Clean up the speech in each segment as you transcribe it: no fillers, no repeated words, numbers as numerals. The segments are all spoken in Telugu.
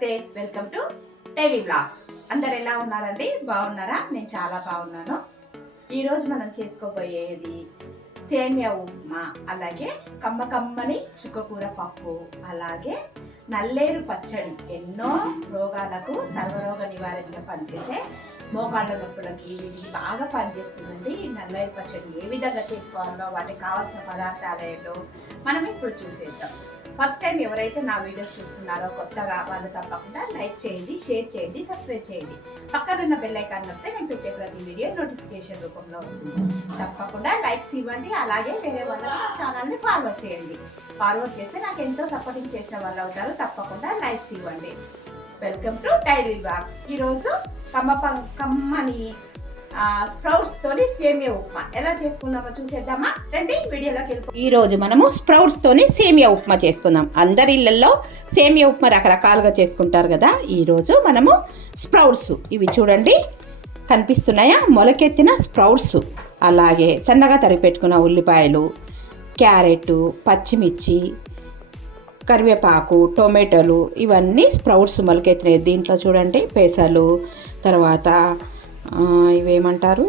నమస్తే, వెల్కమ్ టు డైలీ బ్లాగ్స్. అందరు ఎలా ఉన్నారండి? బాగున్నారా? నేను చాలా బాగున్నాను. ఈరోజు మనం చేసుకోబోయేది సేమియా ఉప్మా, అలాగే కమ్మని చుక్కకూర పప్పు, అలాగే నల్లేరు పచ్చడి. ఎన్నో రోగాలకు సర్వరోగ నివారణగా పనిచేసే మోకాళ్ళ నొప్పులకి వీటికి బాగా పనిచేస్తుందండి. ఈ నల్లేరు పచ్చడి ఏ విధంగా చేసుకోవాలో, వాటికి కావాల్సిన పదార్థాలు ఏంటో మనం ఇప్పుడు చూసేద్దాం. ఫస్ట్ టైం ఎవరైతే నా వీడియోస్ చూస్తున్నారో కొత్తగా వాళ్ళు తప్పకుండా లైక్ చేయండి, షేర్ చేయండి, సబ్స్క్రైబ్ చేయండి. పక్కనున్న బెల్ ఐకాన్ నొక్కితే నేను పెట్టే ప్రతి వీడియో నోటిఫికేషన్ రూపంలో వస్తుంది. తప్పకుండా లైక్స్ ఇవ్వండి, అలాగే వేరే వాళ్ళ ఛానల్ని ఫార్వర్డ్ చేయండి. ఫార్వర్డ్ చేస్తే నాకు ఎంతో సపోర్టింగ్ చేసిన వాళ్ళు అవుతారు. తప్పకుండా లైక్స్ ఇవ్వండి. Welcome to daily blogs. ఈరోజు కమ్మని స్ప్రౌట్స్ తోని సేమియా ఉప్మా ఎలా చేసుకుందామో చూసేద్దామా? రండి వీడియోలోకి వెళ్ళి. ఈ రోజు మనము స్ప్రౌట్స్ తోని సేమియా ఉప్మా చేసుకుందాం. అందరి ఇళ్లలో సేమియా ఉప్మా రకరకాలుగా చేసుకుంటారు కదా. ఈ రోజు మనము స్ప్రౌట్స్, ఇవి చూడండి కనిపిస్తున్నాయా, మొలకెత్తిన స్ప్రౌట్స్, అలాగే సన్నగా తరిగి పెట్టుకున్న ఉల్లిపాయలు, క్యారెట్, పచ్చిమిర్చి, కరివేపాకు, టొమాటోలు, ఇవన్నీ స్ప్రౌట్స్ మొలకెత్తినాయి. దీంట్లో చూడండి పెసలు, తర్వాత ఇవేమంటారు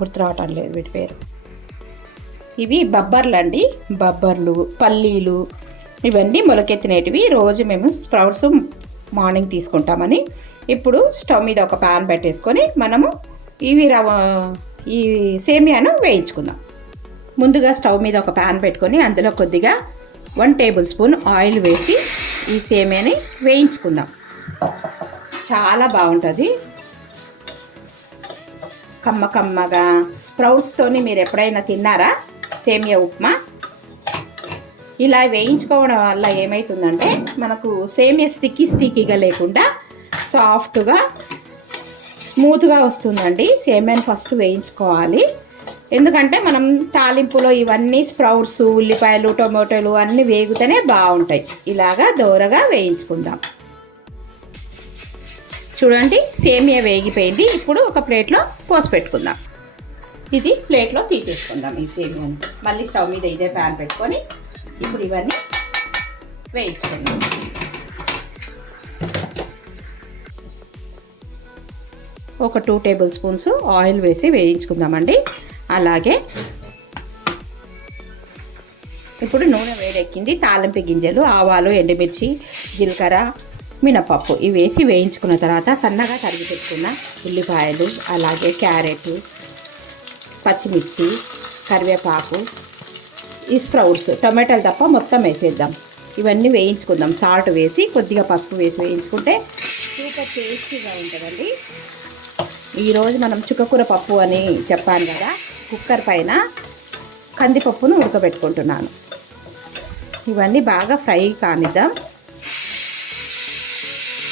గుర్తు రావటం లేదు వీటి పేరు. ఇవి బబ్బర్లు అండి, బబ్బర్లు, పల్లీలు, ఇవన్నీ మొలకెత్తినవి. రోజు మేము స్ప్రౌట్స్ మార్నింగ్ తీసుకుంటామని. ఇప్పుడు స్టవ్ మీద ఒక ప్యాన్ పెట్టేసుకొని మనము ఈ సేమియాను వేయించుకుందాం. ముందుగా స్టవ్ మీద ఒక ప్యాన్ పెట్టుకొని అందులో కొద్దిగా 1 టేబుల్ స్పూన్ ఆయిల్ వేసి ఈ సేమియాని వేయించుకుందాం. చాలా బాగుంటుంది కమ్మగా. స్ప్రౌట్స్తోని మీరు ఎప్పుడైనా తిన్నారా సేమియా ఉప్మా? ఇలా వేయించుకోవడం వల్ల ఏమవుతుందంటే మనకు సేమియా స్టిక్కీగా లేకుండా సాఫ్ట్గా స్మూత్గా వస్తుందండి. సేమియాని ఫస్ట్ వేయించుకోవాలి, ఎందుకంటే మనం తాలింపులో ఇవన్నీ స్ప్రౌట్స్, ఉల్లిపాయలు, టొమాటోలు అన్నీ వేగుతూనే బాగుంటాయి. ఇలాగా దోరగా వేయించుకుందాం. చూడండి సేమియా వేగిపోయింది. ఇప్పుడు ఒక ప్లేట్లో పోసి పెట్టుకుందాం. ఇది ప్లేట్లో తీసేసుకుందాం ఈ సేమియాని. మళ్ళీ స్టవ్ మీద ఇదే ప్యాన్ పెట్టుకొని ఇప్పుడు ఇవన్నీ వేయించుకుందాం. ఒక 2 టేబుల్ స్పూన్స్ ఆయిల్ వేసి వేయించుకుందామండి. అలాగే ఇప్పుడు నూనె వేడెక్కింది. తాలింపు గింజలు, ఆవాలు, ఎండుమిర్చి, జీలకర్ర, మినపప్పు ఇవి వేసి వేయించుకున్న తర్వాత సన్నగా తరిగి పెట్టుకున్న ఉల్లిపాయలు, అలాగే క్యారెట్, పచ్చిమిర్చి, కరివేపాకు, ఈ స్ప్రౌట్స్, టొమాటోలు తప్ప మొత్తం వేసేద్దాం. ఇవన్నీ వేయించుకుందాం. సాల్ట్ వేసి కొద్దిగా పసుపు వేసి వేయించుకుంటే సూపర్ టేస్టీగా ఉంటుందండి. ఈరోజు మనం చుక్కకూర పప్పు అని చెప్పాను కదా, కుక్కర్ పైన కందిపప్పును ఉడకబెట్టుకుంటున్నాను. ఇవన్నీ బాగా ఫ్రై కానిద్దాం.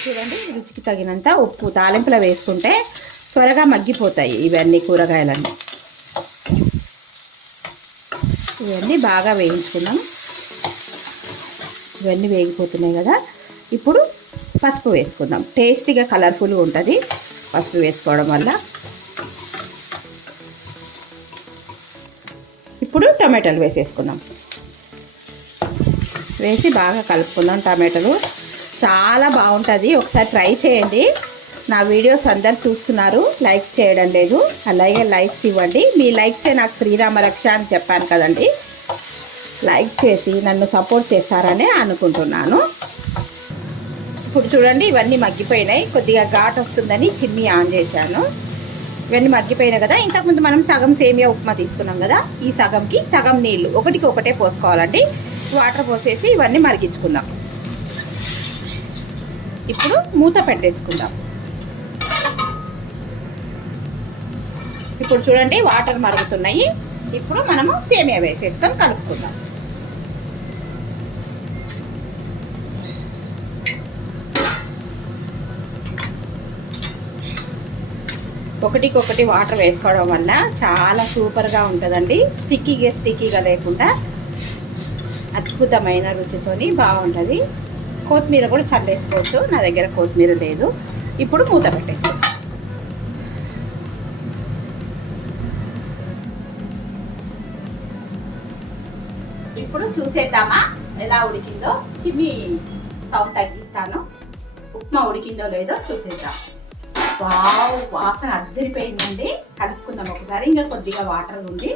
చూడండి రుచికి తగినంత ఉప్పు తాలింపులో వేసుకుంటే త్వరగా మగ్గిపోతాయి ఇవన్నీ కూరగాయలన్నీ. ఇవన్నీ బాగా వేయించుకుందాం. ఇవన్నీ వేగిపోతున్నాయి కదా. ఇప్పుడు పసుపు వేసుకుందాం. టేస్టీగా కలర్ఫుల్గా ఉంటుంది పసుపు వేసుకోవడం వల్ల. ఇప్పుడు టమాటాలు వేసేసుకుందాం. వేసి బాగా కలుపుకుందాం. టమాటాలు చాలా బాగుంటుంది, ఒకసారి ట్రై చేయండి. నా వీడియోస్ అందరు చూస్తున్నారు, లైక్స్ చేయడం లేదు. అలాగే లైక్స్ ఇవ్వండి. మీ లైక్సే నాకు శ్రీరామ రక్ష అని చెప్పాను కదండి. లైక్స్ చేసి నన్ను సపోర్ట్ చేస్తారని అనుకుంటున్నాను. ఇప్పుడు చూడండి ఇవన్నీ మగ్గిపోయినాయి. కొద్దిగా ఘాట్ వస్తుందని చిమ్మి ఆన్ చేశాను. ఇవన్నీ మగ్గిపోయినాయి కదా. ఇంతకుముందు మనం సగం సేమియా ఉప్మా తీసుకున్నాం కదా, ఈ సగంకి సగం నీళ్ళు ఒకటికి ఒకటే పోసుకోవాలండి. వాటర్ పోసేసి ఇవన్నీ మరిగించుకుందాం. ఇప్పుడు మూత పెట్టేసుకుందాం. ఇప్పుడు చూడండి వాటర్ మరుగుతున్నాయి. ఇప్పుడు మనము సేమియా వేసేసుకొని కలుపుకుందాం. ఒకటికొకటి వాటర్ వేసుకోవడం వల్ల చాలా సూపర్గా ఉంటుందండి. స్టిక్కీగా లేకుండా అద్భుతమైన రుచితోని బాగుంటుంది. కొత్తిమీర కూడా చల్లేసుకోవచ్చు, నా దగ్గర కొత్తిమీర లేదు. ఇప్పుడు మూత పెట్టేసుకోవచ్చు. ఇప్పుడు చూసేద్దామా ఎలా ఉడికిందో చిమ్మి సౌండ్ తగ్గిస్తాను. ఉప్మా ఉడికిందో లేదో చూసేద్దాం. వావ్, వాసన అద్దరిపోయిందండి. కలుపుకుందాం ఒకసారి. ఇంకా కొద్దిగా వాటర్ ఉంది.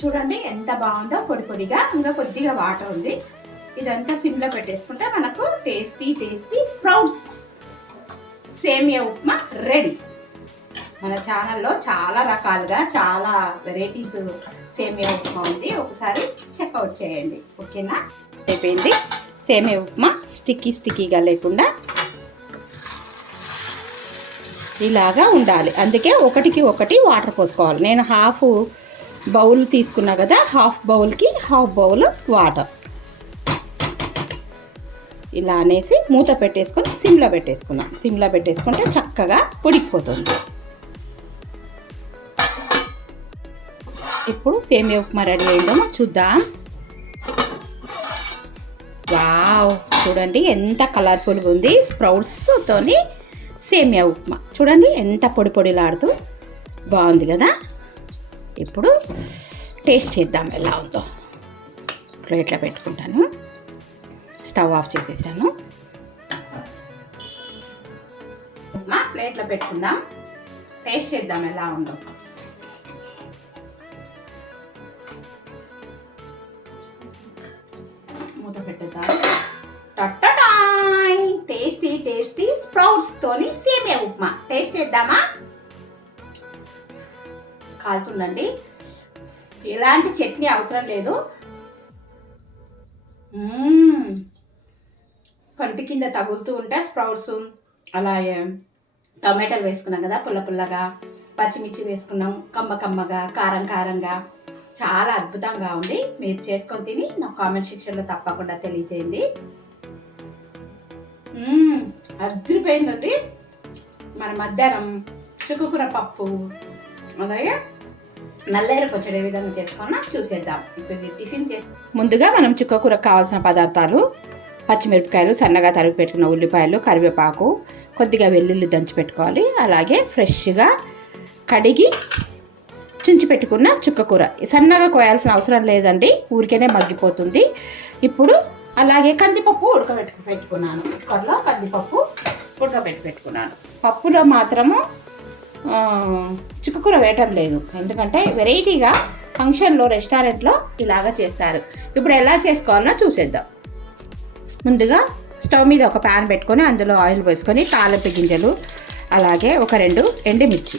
చూడండి ఎంత బాగుందో, పొడి పొడిగా. ఇంకా కొద్దిగా వాటర్ ఉంది. ఇదంతా సిమ్లో పెట్టేసుకుంటే మనకు టేస్టీ టేస్టీ స్ప్రౌట్స్ సేమియా ఉప్మా రెడీ. మన ఛానల్లో చాలా రకాలుగా చాలా వెరైటీస్ సేమియా ఉప్మా ఉంది. ఒకసారి చెక్అవుట్ చేయండి. ఓకేనా? అయిపోయింది. సేమియా ఉప్మా స్టిక్కీగా లేకుండా ఇలాగా ఉండాలి. అందుకే ఒకటికి ఒకటి వాటర్ పోసుకోవాలి. నేను హాఫ్ బౌల్ తీసుకున్నా కదా, హాఫ్ బౌల్కి హాఫ్ బౌల్ వాటర్ ఇలా అనేసి మూత పెట్టేసుకొని సిమ్లో పెట్టేసుకున్నాం. సిమ్లో పెట్టేసుకుంటే చక్కగా ఉడికిపోతుంది. ఇప్పుడు సేమియా ఉప్మా రెడీ అయిందో చూద్దాం. వావ్, చూడండి ఎంత కలర్ఫుల్గా ఉంది. స్ప్రౌట్స్తోని సేమియా ఉప్మా చూడండి ఎంత పొడి పొడిలాడుతూ బాగుంది కదా. ఇప్పుడు టేస్ట్ చేద్దాం ఎలా ఉందో. ప్లేట్లో పెట్టుకుంటాను. స్టవ్ ఆఫ్ చేసేసాను. ఉప్మా ప్లేట్లో పెట్టుకుందాం. టేస్ట్ చేద్దాం ఎలా ఉందో. మూత పెట్టేద్దాం. టేస్టీ టేస్టీ స్ప్రౌట్స్ తోని సేమియా ఉప్మా టేస్ట్ చేద్దామా? కాలుతుందండి. ఎలాంటి చట్నీ అవసరం లేదు. పంటి కింద తగులుతూ ఉంటే స్ప్రౌట్స్, అలాగే టమాటాలు వేసుకున్నాం కదా పుల్ల పుల్లగా, పచ్చిమిర్చి వేసుకున్నాం కమ్మగా, కారంగా, చాలా అద్భుతంగా ఉంది. మీరు చేసుకొని తిని నాకు కామెంట్ సెక్షన్లో తప్పకుండా తెలియజేయండి. అదిరిపోయిందండి. మన మధ్యాహ్నం చుక్కకూర పప్పు, అలాగే నల్లేరు పచ్చడి ఏ విధంగా చేసుకున్నా చూసేద్దాం. ఇప్పుడు టిఫిన్ ముందుగా మనం చుక్కకూరకు కావాల్సిన పదార్థాలు: పచ్చిమిరపకాయలు, సన్నగా తరిగి పెట్టుకున్న ఉల్లిపాయలు, కరివేపాకు, కొద్దిగా వెల్లుల్లి దంచి పెట్టుకోవాలి. అలాగే ఫ్రెష్గా కడిగి చుంచి పెట్టుకున్న చుక్కకూర. సన్నగా కోయాల్సిన అవసరం లేదండి, ఊరికేనే మగ్గిపోతుంది. ఇప్పుడు అలాగే కందిపప్పు పెట్టుకున్నాను. కుక్కర్లో కందిపప్పు పెట్టుకున్నాను. పప్పులో మాత్రము చుక్కకూర వేయటం లేదు, ఎందుకంటే వెరైటీగా ఫంక్షన్లో రెస్టారెంట్లో ఇలాగా చేస్తారు. ఇప్పుడు ఎలా చేసుకోవాలో చూసేద్దాం. ముందుగా స్టవ్ మీద ఒక ప్యాన్ పెట్టుకొని అందులో ఆయిల్ వేసుకొని తాలింపు గింజలు, అలాగే ఒక 2 ఎండుమిర్చి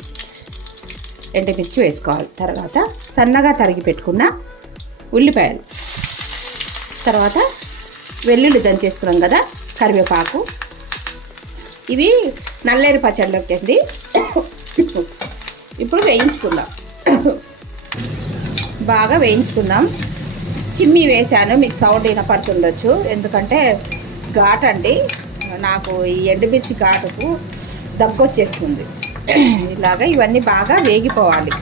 వేసుకోవాలి. తర్వాత సన్నగా తరిగి పెట్టుకున్న ఉల్లిపాయలు, తర్వాత వెల్లుల్లి దంచేసుకున్నాం కదా, కరివేపాకు. ఇవి నల్లేరు పచ్చడిలోకి అండి. ఇప్పుడు వేయించుకుందాం, బాగా వేయించుకుందాం. చిమ్మి వేసాను, మీకు సౌండ్ వినపడుతుండొచ్చు, ఎందుకంటే ఘాట్ అండి. నాకు ఈ ఎండుమిర్చి ఘాటుకు దగ్గు వచ్చేస్తుంది. ఇలాగా ఇవన్నీ బాగా వేగిపోవాలి.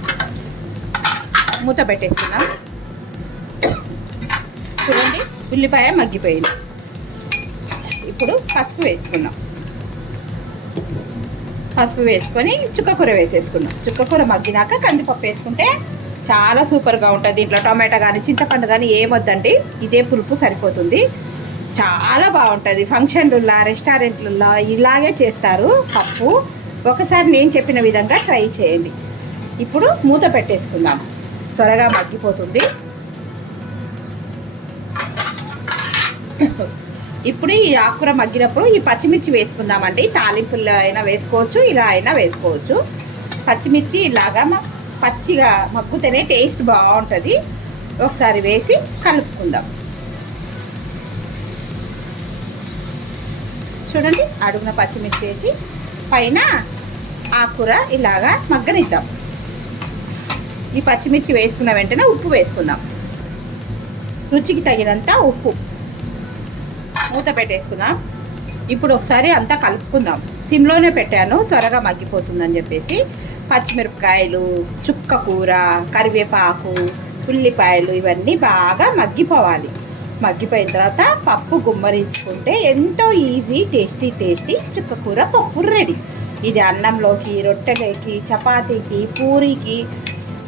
మూత పెట్టేసుకుందాం. చూడండి ఉల్లిపాయ మగ్గిపోయింది. ఇప్పుడు పసుపు వేసుకుందాం. పసుపు వేసుకొని చుక్కకూర వేసేసుకుందాం. చుక్కకూర మగ్గినాక కందిపప్పు వేసుకుంటే చాలా సూపర్గా ఉంటుంది. దీంట్లో టమాటా కానీ చింతపండు కానీ ఏమొద్దండి, ఇదే పులుపు సరిపోతుంది. చాలా బాగుంటుంది. ఫంక్షన్లలో, రెస్టారెంట్లలో ఇలాగే చేస్తారు పప్పు. ఒకసారి నేను చెప్పిన విధంగా ట్రై చేయండి. ఇప్పుడు మూత పెట్టేసుకుందాం, త్వరగా మగ్గిపోతుంది. ఇప్పుడు ఈ ఆకుకూర మగ్గినప్పుడు ఈ పచ్చిమిర్చి వేసుకుందామండి. తాలింపుల్లో అయినా వేసుకోవచ్చు, ఇలా అయినా వేసుకోవచ్చు. పచ్చిమిర్చి ఇలాగా పచ్చిగా మగ్గుతేనే టేస్ట్ బాగుంటుంది. ఒకసారి వేసి కలుపుకుందాం. చూడండి అడుగున పచ్చిమిర్చి వేసి పైన ఆకుకూర ఇలాగా మగ్గనిద్దాం. ఈ పచ్చిమిర్చి వేసుకున్న వెంటనే ఉప్పు వేసుకుందాం, రుచికి తగినంత ఉప్పు. మూత పెట్టేసుకుందాం. ఇప్పుడు ఒకసారి అంతా కలుపుకుందాం. సిమ్లోనే పెట్టాను, త్వరగా మగ్గిపోతుందని చెప్పేసి. పచ్చిమిరపకాయలు, చుక్కకూర, కరివేపాకు, ఉల్లిపాయలు ఇవన్నీ బాగా మగ్గిపోవాలి. మగ్గిపోయిన తర్వాత పప్పు గుమ్మరించుకుంటే ఎంతో ఈజీ, టేస్టీ చుక్కకూర పప్పు రెడీ. ఇది అన్నంలోకి, రొట్టెలకి, చపాతీకి, పూరీకి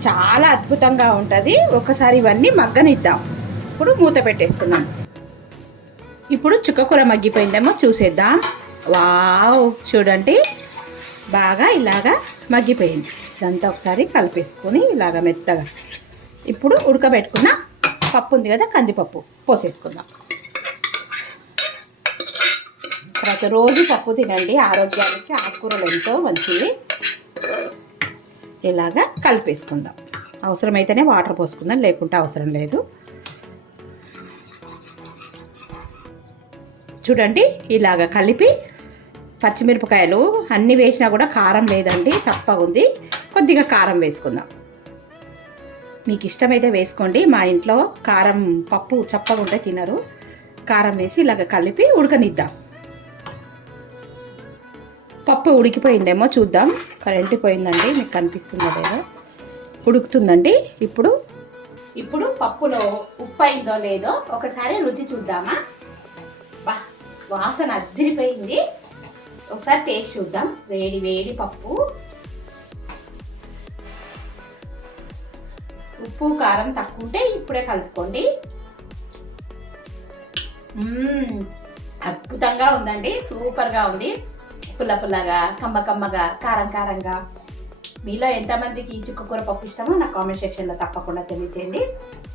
చాలా అద్భుతంగా ఉంటుంది. ఒకసారి ఇవన్నీ మగ్గనిద్దాం. ఇప్పుడు మూత పెట్టేసుకుందాం. ఇప్పుడు చుక్కకూర మగ్గిపోయిందేమో చూసేద్దాం. వావ్, చూడండి బాగా ఇలాగా మగ్గిపోయింది. ఇదంతా ఒకసారి కలిపేసుకొని ఇలాగ మెత్తగా ఇప్పుడు ఉడకబెట్టుకున్న పప్పు ఉంది కదా, కందిపప్పు పోసేసుకుందాం. తర్వాత రోజు పప్పు తినండి, ఆరోగ్యానికి ఆకుకూరలు ఎంతో మంచిది. ఇలాగా కలిపేసుకుందాం. అవసరమైతేనే వాటర్ పోసుకుందాం, లేకుంటే అవసరం లేదు. చూడండి ఇలాగ కలిపి పచ్చిమిరపకాయలు అన్నీ వేసినా కూడా కారం లేదండి, చప్పగా ఉంది. కొద్దిగా కారం వేసుకుందాం. మీకు ఇష్టమైతే వేసుకోండి. మా ఇంట్లో కారం పప్పు చప్పగా ఉంటే తినరు. కారం వేసి ఇలాగ కలిపి ఉడకనిద్దాం. పప్పు ఉడికిపోయిందేమో చూద్దాం. కరెంటు పోయిందండి, మీకు కనిపిస్తుందో లేదో. ఉడుకుతుందండి. ఇప్పుడు పప్పులో ఉప్పు అయిందో లేదో ఒకసారి రుచి చూద్దామా. వాసన అదిరిపోయింది. ఒకసారి టేస్ట్ చూద్దాం. వేడి వేడి పప్పు, ఉప్పు కారం తక్కువ ఉంటే ఇప్పుడే కలుపుకోండి. అద్భుతంగా ఉందండి, సూపర్గా ఉంది. పుల్ల పుల్లగా, కమ్మ కమ్మగా, కారం కారంగా. మీలో ఎంతమందికి ఈ చుక్కకూర పప్పు ఇష్టమో నా కామెంట్ సెక్షన్లో తప్పకుండా తెలియజేయండి.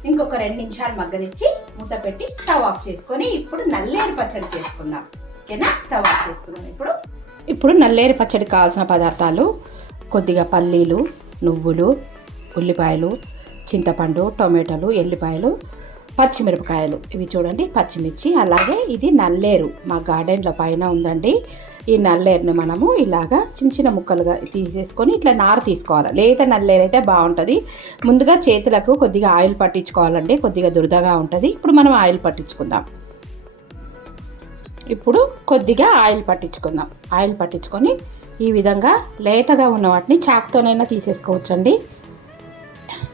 ఇంకొక 2 నిమిషాలు మగ్గనిచ్చి మూత పెట్టి స్టవ్ ఆఫ్ చేసుకొని ఇప్పుడు నల్లేరు పచ్చడి చేసుకుందాం. ఓకేనా, స్టవ్ ఆఫ్ చేసుకుందాం. ఇప్పుడు నల్లేరు పచ్చడికి కావాల్సిన పదార్థాలు: కొద్దిగా పల్లీలు, నువ్వులు, ఉల్లిపాయలు, చింతపండు, టొమాటోలు, ఎల్లిపాయలు, పచ్చిమిరపకాయలు. ఇవి చూడండి, పచ్చిమిర్చి. అలాగే ఇది నల్లేరు మా గార్డెన్లో పైన ఉందండి. ఈ నల్లేరుని మనము ఇలాగా చిన్న చిన్న ముక్కలుగా తీసేసుకొని ఇట్లా నారు తీసుకోవాలి. లేత నల్లేరు అయితే బాగుంటుంది. ముందుగా చేతులకు కొద్దిగా ఆయిల్ పట్టించుకోవాలండి, కొద్దిగా దురదగా ఉంటుంది. ఇప్పుడు మనం ఆయిల్ పట్టించుకుందాం. ఇప్పుడు కొద్దిగా ఆయిల్ పట్టించుకొని ఈ విధంగా లేతగా ఉన్న వాటిని చాకుతోనైనా తీసేసుకోవచ్చండి.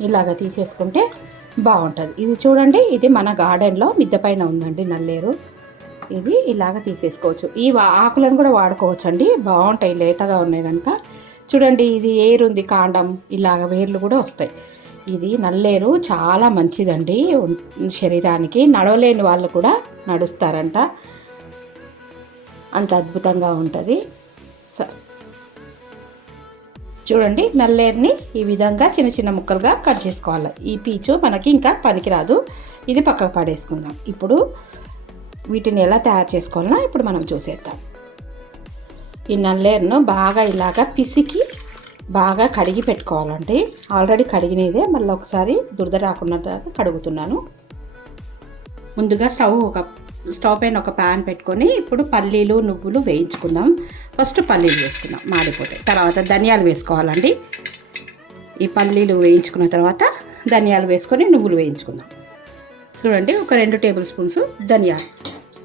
ఇలాగ తీసేసుకుంటే బాగుంటుంది. ఇది చూడండి, ఇది మన గార్డెన్లో మిద్దె పైన ఉందండి నల్లేరు. ఇది ఇలాగ తీసేసుకోవచ్చు. ఈ ఆకులను కూడా వాడుకోవచ్చండి, బాగుంటాయి లేతగా ఉన్నాయి కనుక. చూడండి, ఇది ఏరుంది కాండం, ఇలాగ వేర్లు కూడా వస్తాయి. ఇది నల్లేరు చాలా మంచిదండి శరీరానికి. నడవలేని వాళ్ళు కూడా నడుస్తారంట, అంత అద్భుతంగా ఉంటుంది. చూడండి, నల్లేరుని ఈ విధంగా చిన్న చిన్న ముక్కలుగా కట్ చేసుకోవాలి. ఈ పీచు మనకి ఇంకా పనికిరాదు, ఇది పక్కకు పడేసుకుందాం. ఇప్పుడు వీటిని ఎలా తయారు చేసుకోవాలన్నా ఇప్పుడు మనం చూసేద్దాం. ఈ నల్లేరును బాగా ఇలాగా పిసికి బాగా కడిగి పెట్టుకోవాలండి. ఆల్రెడీ కడిగినదే, మళ్ళీ ఒకసారి దురద రాకుండా కడుగుతున్నాను. ముందుగా స్టవ్ పైన ఒక ప్యాన్ పెట్టుకొని ఇప్పుడు పల్లీలు, నువ్వులు వేయించుకుందాం. ఫస్ట్ పల్లీలు వేసుకుందాం, మాడిపోతాయి. తర్వాత ధనియాలు వేసుకోవాలండి. ఈ పల్లీలు వేయించుకున్న తర్వాత ధనియాలు వేసుకొని నువ్వులు వేయించుకుందాం. చూడండి, ఒక 2 టేబుల్ స్పూన్స్ ధనియాలు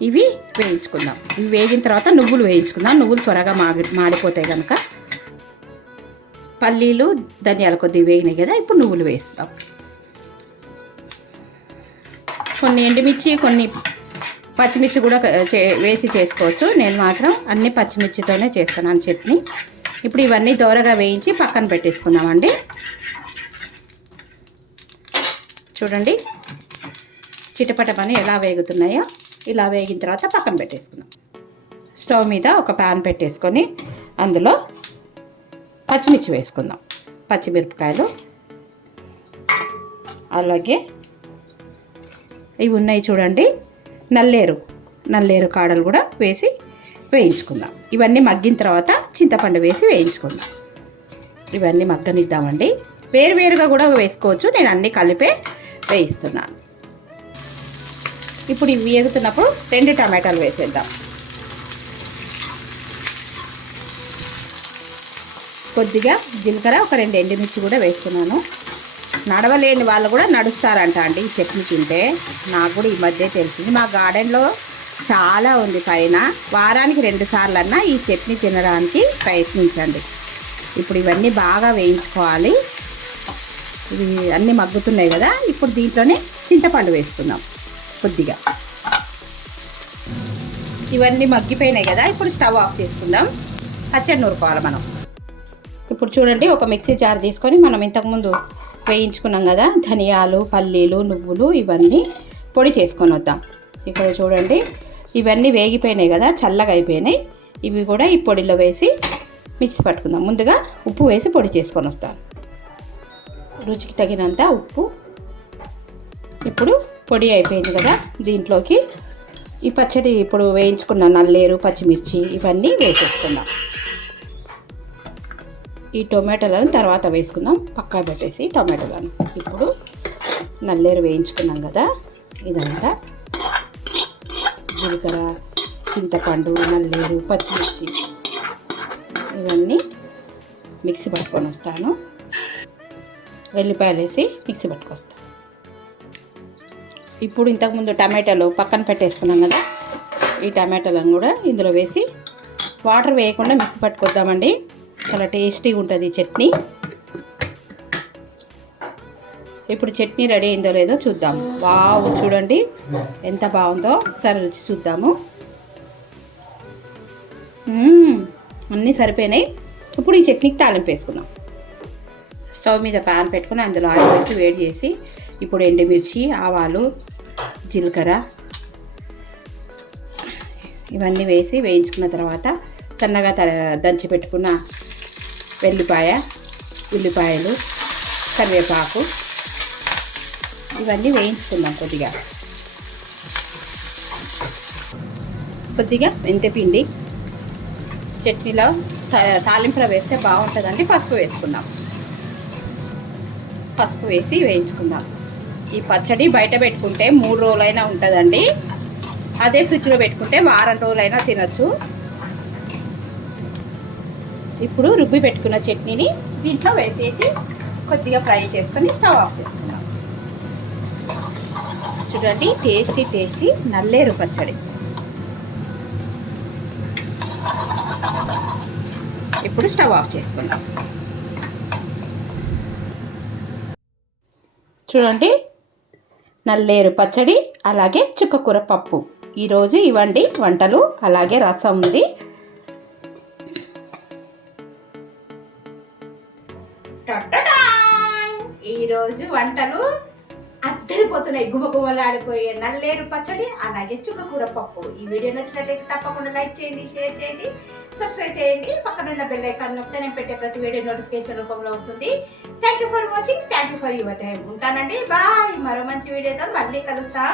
ఇవి వేయించుకుందాం. ఇవి వేగిన తర్వాత నువ్వులు వేయించుకుందాం. నువ్వులు త్వరగా మాడిపోతాయి కనుక. పల్లీలు, ధనియాలు కొద్దిగా వేగినాయి కదా, ఇప్పుడు నువ్వులు వేస్తాం. కొన్ని ఎండుమిర్చి, కొన్ని పచ్చిమిర్చి కూడా వేసి చేసుకోవచ్చు. నేను మాత్రం అన్ని పచ్చిమిర్చితోనే చేస్తున్నాను చట్నీ. ఇప్పుడు ఇవన్నీ దోరగా వేయించి పక్కన పెట్టేసుకుందామండి. చూడండి, చిటపటమని ఎలా వేగుతున్నాయో ఇలా వేగిన తర్వాత పక్కన పెట్టేసుకుందాం. స్టవ్ మీద ఒక ప్యాన్ పెట్టేసుకొని అందులో పచ్చిమిర్చి వేసుకుందాం. పచ్చిమిరపకాయలు, అలాగే ఇవి ఉన్నాయి చూడండి, నల్లేరు కాడలు కూడా వేసి వేయించుకుందాం. ఇవన్నీ మగ్గిన తర్వాత చింతపండు వేసి వేయించుకుందాం. ఇవన్నీ మగ్గనిద్దామండి. వేరువేరుగా కూడా వేసుకోవచ్చు, నేను అన్నీ కలిపే వేయిస్తున్నాను. ఇప్పుడు ఇవి వేగుతున్నప్పుడు 2 టమాటాలు వేసేద్దాం. కొద్దిగా జీలకర్ర, ఒక 2 ఎండుమిర్చి కూడా వేస్తున్నాను. నడవలేని వాళ్ళు కూడా నడుస్తారంట అండి ఈ చట్నీ తింటే. నాకు కూడా ఈ మధ్య తెలిసింది. మా గార్డెన్లో చాలా ఉంది పైన. వారానికి 2 సార్లన్నా ఈ చట్నీ తినడానికి ప్రయత్నించండి. ఇప్పుడు ఇవన్నీ బాగా వేయించుకోవాలి. ఇవి అన్నీ మగ్గుతున్నాయి కదా, ఇప్పుడు దీంట్లోనే చింతపండు వేసుకుందాం కొద్దిగా. ఇవన్నీ మగ్గిపోయినాయి కదా, ఇప్పుడు స్టవ్ ఆఫ్ చేసుకుందాం. పచ్చడి నూరుకోవాలి మనం. ఇప్పుడు చూడండి, ఒక మిక్సీ జార్ తీసుకొని మనం ఇంతకుముందు వేయించుకున్నాం కదా, ధనియాలు, పల్లీలు, నువ్వులు ఇవన్నీ పొడి చేసుకొని వద్దాం. ఇక్కడ చూడండి, ఇవన్నీ వేగిపోయినాయి కదా, చల్లగా అయిపోయినాయి. ఇవి కూడా ఈ పొడిలో వేసి మిక్సీ పట్టుకుందాం. ముందుగా ఉప్పు వేసి పొడి చేసుకొని వస్తాను. రుచికి తగినంత ఉప్పు. ఇప్పుడు పొడి అయిపోయింది కదా, దీంట్లోకి ఈ పచ్చడి ఇప్పుడు వేయించుకున్న నల్లేరు, పచ్చిమిర్చి ఇవన్నీ వేసేసుకుందాం. ఈ టొమాటోలను తర్వాత వేసుకుందాం, పక్కా పెట్టేసి టొమాటోలను. ఇప్పుడు నల్లేరు వేయించుకున్నాం కదా, ఇదంతా జీలకర్ర, చింతపండు, నల్లేరు, పచ్చిమిర్చి ఇవన్నీ మిక్సీ పట్టుకొని వస్తాను. వెల్లిపాయలు వేసి మిక్సీ పట్టుకొస్తాను. ఇప్పుడు ఇంతకుముందు టమాటాలు పక్కన పెట్టేసుకున్నాం కదా, ఈ టమాటాలను కూడా ఇందులో వేసి వాటర్ వేయకుండా మిక్సీ పట్టుకొద్దామండి. చాలా టేస్టీగా ఉంటుంది ఈ చట్నీ. ఇప్పుడు చట్నీ రెడీ అయిందో లేదో చూద్దాం. వావ్, చూడండి ఎంత బాగుందో. ఒకసారి రుచి చూద్దాము. అన్నీ సరిపోయినాయి. ఇప్పుడు ఈ చట్నీకి తాలింపు వేసుకుందాం. స్టవ్ మీద ప్యాన్ పెట్టుకుని అందులో ఆయిల్ వేసి వేడి చేసి ఇప్పుడు ఎండుమిర్చి, ఆవాలు, జీలకర్ర ఇవన్నీ వేసి వేయించుకున్న తర్వాత సన్నగా దంచి పెట్టుకున్న ఉల్లిపాయలు, కరివేపాకు ఇవన్నీ వేయించుకుందాం. కొద్దిగా మెంతిపిండి చట్నీలో తాలింపులో వేస్తే బాగుంటుందండి. పసుపు వేసుకుందాం. పసుపు వేసి వేయించుకుందాం. ఈ పచ్చడి బయట పెట్టుకుంటే 3 రోజులైనా ఉంటుందండి. అదే ఫ్రిడ్జ్లో పెట్టుకుంటే వారం రోజులైనా తినచ్చు. ఇప్పుడు రుబ్బి పెట్టుకున్న చట్నీని దీంట్లో వేసేసి కొద్దిగా ఫ్రై చేసుకొని స్టవ్ ఆఫ్ చేసుకుందాం. చూడండి, టేస్టీ నల్లేరు పచ్చడి. ఇప్పుడు స్టవ్ ఆఫ్ చేసుకుందాం. చూడండి, నల్లేరు పచ్చడి అలాగే చుక్కకూర పప్పు. ఈరోజు ఇవ్వండి వంటలు. అలాగే రసం ఉంది. ఈరోజు వంటలు అద్దరిపోతున్నాయి. గుమగుమలాడిపోయే నల్లేరు పచ్చడి అలాగే చుక్కకూర పప్పు. ఈ వీడియో నచ్చినట్లయితే తప్పకుండా లైక్ చేయండి, షేర్ చేయండి, సబ్స్క్రైబ్ చేయండి. పక్కనున్న బెల్ ఐకాన్ నొక్కితే నేను పెట్టే ప్రతి వీడియో నోటిఫికేషన్ రూపంలో వస్తుంది. Thank you for watching. Thank you for your time. ఉంటానండి. బాయ్. మరో మంచి వీడియోతో మళ్ళీ కలుస్తాం.